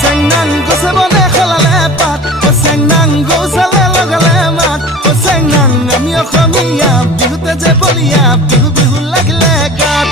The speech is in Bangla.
চেংনাং গছে বনে খেলালে পাত চেংনাং গৌচালে লগালে মাত চেংনাং আমি অসমীয়া বিহুতে যে বলিয়া বিহু বিহু লাগিলে গাত